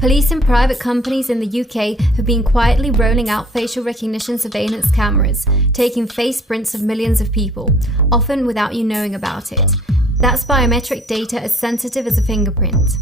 Police and private companies in the UK have been quietly rolling out facial recognition surveillance cameras, taking face prints of millions of people, often without you knowing about it. That's biometric data as sensitive as a fingerprint.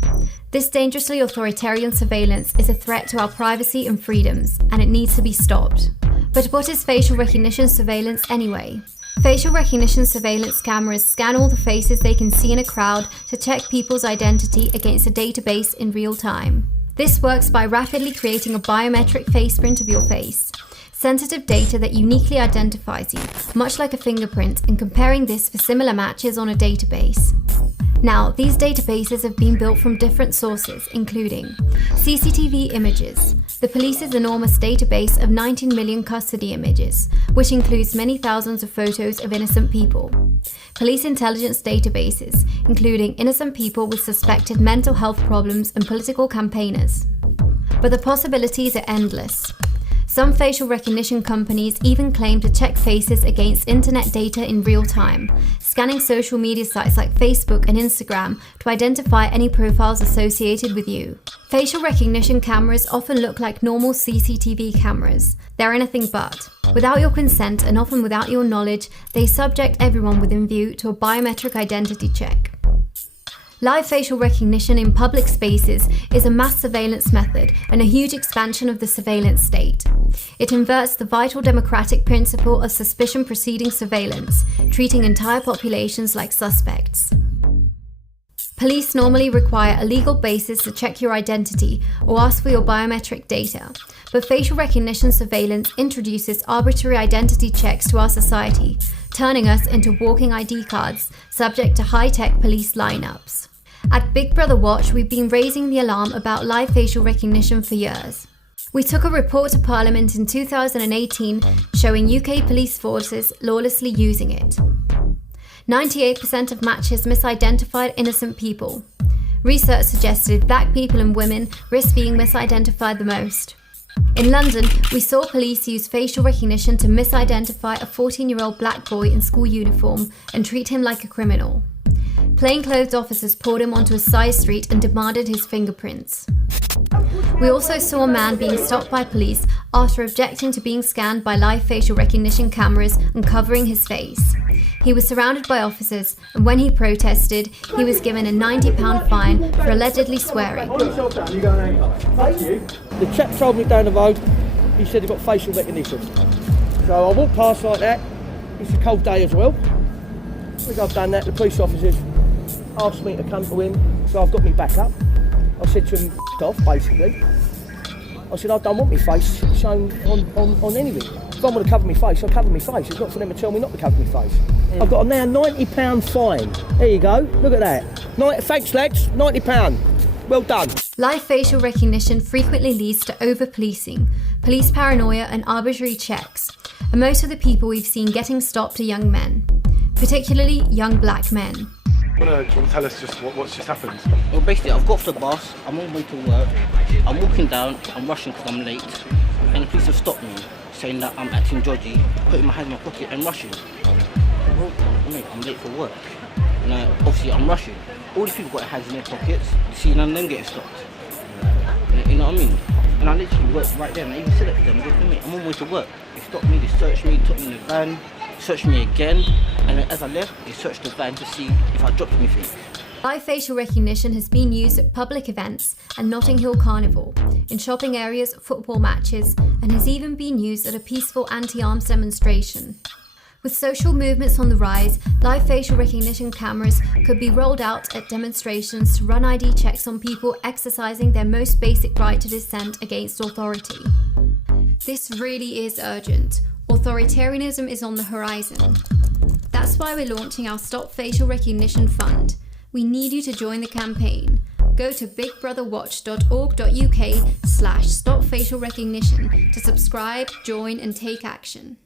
This dangerously authoritarian surveillance is a threat to our privacy and freedoms, and it needs to be stopped. But what is facial recognition surveillance anyway? Facial recognition surveillance cameras scan all the faces they can see in a crowd to check people's identity against a database in real time. This works by rapidly creating a biometric face print of your face, sensitive data that uniquely identifies you, much like a fingerprint, and comparing this for similar matches on a database. Now, these databases have been built from different sources, including CCTV images, the police's enormous database of 19 million custody images, which includes many thousands of photos of innocent people, police intelligence databases, including innocent people with suspected mental health problems and political campaigners. But the possibilities are endless. Some facial recognition companies even claim to check faces against internet data in real time, scanning social media sites like Facebook and Instagram to identify any profiles associated with you. Facial recognition cameras often look like normal CCTV cameras. They're anything but. Without your consent and often without your knowledge, they subject everyone within view to a biometric identity check. Live facial recognition in public spaces is a mass surveillance method and a huge expansion of the surveillance state. It inverts the vital democratic principle of suspicion preceding surveillance, treating entire populations like suspects. Police normally require a legal basis to check your identity or ask for your biometric data, but facial recognition surveillance introduces arbitrary identity checks to our society, turning us into walking ID cards subject to high-tech police lineups. At Big Brother Watch, we've been raising the alarm about live facial recognition for years. We took a report to Parliament in 2018 showing UK police forces lawlessly using it. 98% of matches misidentified innocent people. Research suggested black people and women risk being misidentified the most. In London, we saw police use facial recognition to misidentify a 14-year-old black boy in school uniform and treat him like a criminal. Plainclothes officers pulled him onto a side street and demanded his fingerprints. We also saw a man being stopped by police after objecting to being scanned by live facial recognition cameras and covering his face. He was surrounded by officers, and when he protested, he was given a £90 fine for allegedly swearing. The chap told me down the road, he said he got facial recognition. So I walked past like that. It's a cold day as well. As I've done that, the police officers asked me to come to him, so I've got me back up. I said to him, off basically. I said, I don't want my face shown on anything. If I want to cover my face, I'll cover my face. It's not for them to tell me not to cover my face. Yeah. I've got a now £90 fine. There you go, look at that. Thanks lads, £90. Well done. Live facial recognition frequently leads to over-policing, police paranoia and arbitrary checks, and most of the people we've seen getting stopped are young men, particularly young black men. Do you want to tell us just what's just happened? Well, basically, I've got off the bus, I'm on my way to work, I'm walking down, I'm rushing because I'm late, and the police have stopped me, saying that I'm acting dodgy, putting my hand in my pocket and rushing. Well, mate, I'm late for work. And obviously, I'm rushing. All these people got their hands in their pockets, you see none of them getting stopped. You know what I mean? And I literally worked right there, and I even said it to them, mate, I'm on my way to work. They stopped me, they searched me, took me in the van, searched me again, and then as I left, they searched the van to see if I dropped anything. Live facial recognition has been used at public events and Notting Hill Carnival, in shopping areas, football matches, and has even been used at a peaceful anti-arms demonstration. With social movements on the rise, live facial recognition cameras could be rolled out at demonstrations to run ID checks on people exercising their most basic right to dissent against authority. This really is urgent. Authoritarianism is on the horizon. That's why we're launching our Stop Facial Recognition Fund. We need you to join the campaign. Go to bigbrotherwatch.org.uk/stopfacialrecognition to subscribe, join and take action.